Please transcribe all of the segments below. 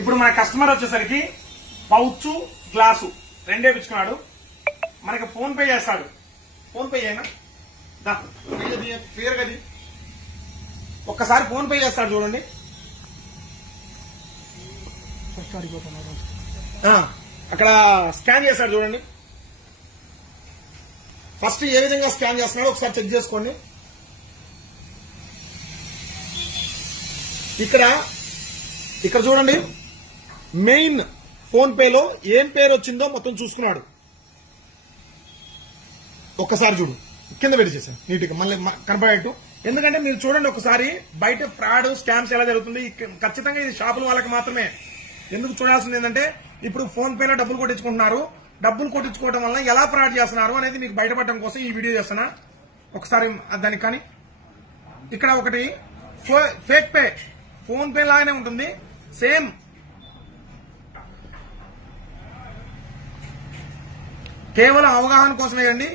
ఇప్పుడు మన కస్టమర్ వచ్చేసరికి పౌచ్ గ్లాసు రెండే పిచ్చుకున్నాడు. మనకి ఫోన్ పే చేస్తాడు. ఫోన్ పే చేయనా క్లియర్ గా ఒక్కసారి ఫోన్ పే చేస్తాడు చూడండి. అక్కడ స్కాన్ చేస్తాడు చూడండి. ఫస్ట్ ఏ విధంగా స్కాన్ చేస్తున్నాడో ఒకసారి చెక్ చేసుకోండి. ఇక్కడ చూడండి, మెయిన్ ఫోన్ పేలో ఏం పేరు వచ్చిందో మొత్తం చూసుకున్నాడు. ఒక్కసారి చూడు, కింద పెట్టి చేశాను నీట్గా మళ్ళీ కనపడేట్టు. ఎందుకంటే మీరు చూడండి ఒకసారి, బయట ఫ్రాడ్ స్కామ్స్ ఎలా జరుగుతుంది. ఖచ్చితంగా ఇది షాపుల వాళ్ళకి మాత్రమే. ఎందుకు చూడాల్సింది ఏంటంటే, ఇప్పుడు ఫోన్ పేలో డబ్బులు కొట్టించుకుంటున్నారు. డబ్బులు కొట్టించుకోవడం వల్ల ఎలా ఫ్రాడ్ చేస్తున్నారు అనేది మీకు బయటపడడం కోసం ఈ వీడియో చేస్తున్నా. ఒకసారి దానికి కానీ ఇక్కడ ఒకటి ఫేక్ పే, ఫోన్ పే లాగానే ఉంటుంది సేమ్. కేవలం అవగాహన కోసమే అండి.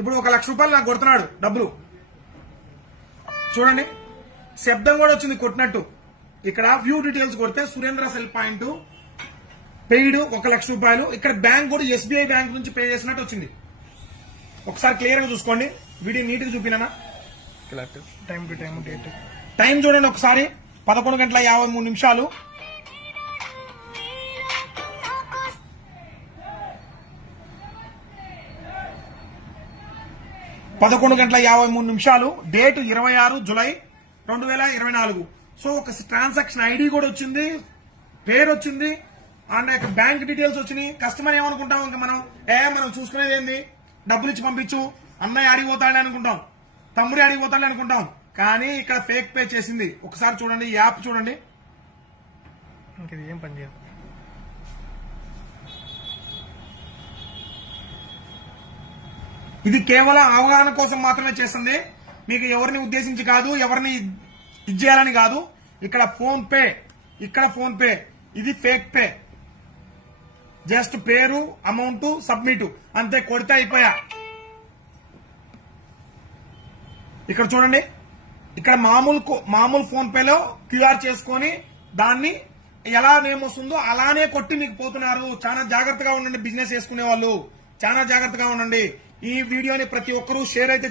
ఇప్పుడు 1 లక్ష రూపాయలు నాకు కొడుతున్నాడు డబ్బులు. చూడండి, శబ్దం కూడా వచ్చింది కొట్టినట్టు. ఇక్కడ వ్యూ డీటెయిల్స్ కొడితే సురేంద్ర సెల్ పాయింట్ పెయిడ్ 1 లక్ష రూపాయలు. ఇక్కడ బ్యాంక్ కూడా ఎస్బీఐ బ్యాంక్ నుంచి పే చేసినట్టు వచ్చింది. ఒకసారి క్లియర్ గా చూసుకోండి. వీడియో నీట్ గా చూపినా. Time to time date time చూడండి ఒకసారి, 11:53. 11:53. డేట్ 26 జులై 2024. సో ఒక ట్రాన్సాక్షన్ ఐడి కూడా వచ్చింది, పేరు వచ్చింది, అండ్ బ్యాంక్ డీటెయిల్స్ వచ్చినాయి. కస్టమర్ ఏమనుకుంటాం, ఇంకా మనం చూసుకునేది ఏంది, డబ్బులు ఇచ్చి పంపించు, అన్నయ్య అడిగిపోతాడని అనుకుంటాం, తమ్ముడి అడిగిపోతాడని అనుకుంటాం. కానీ ఇక్కడ ఫేక్ పే చేసింది. ఒకసారి చూడండి, యాప్ చూడండి. ఇంకేది ఏం పని చేయదు. ఇది కేవలం అవగాహన కోసం మాత్రమే చేస్తుంది. మీకు ఎవరిని ఉద్దేశించి కాదు, ఎవరిని ఇచ్చేయాలని కాదు. ఇక్కడ ఫోన్ పే, ఇక్కడ ఫోన్ పే, ఇది ఫేక్ పే. జస్ట్ పేరు, అమౌంట్, సబ్మిట్ అంతే, కొడితే అయిపోయా. ఇక్కడ చూడండి, ఇక్కడ మామూలు ఫోన్ పేలో క్యూఆర్ చేసుకొని దాన్ని ఎలా నేమ్ వస్తుందో అలానే కొట్టి మీకు పోతున్నారు. చాలా జాగ్రత్తగా ఉండండి. బిజినెస్ చేసుకునే వాళ్ళు చాలా జాగ్రత్తగా ఉండండి. ఈ వీడియోని ప్రతి ఒక్కరూ షేర్ అయితే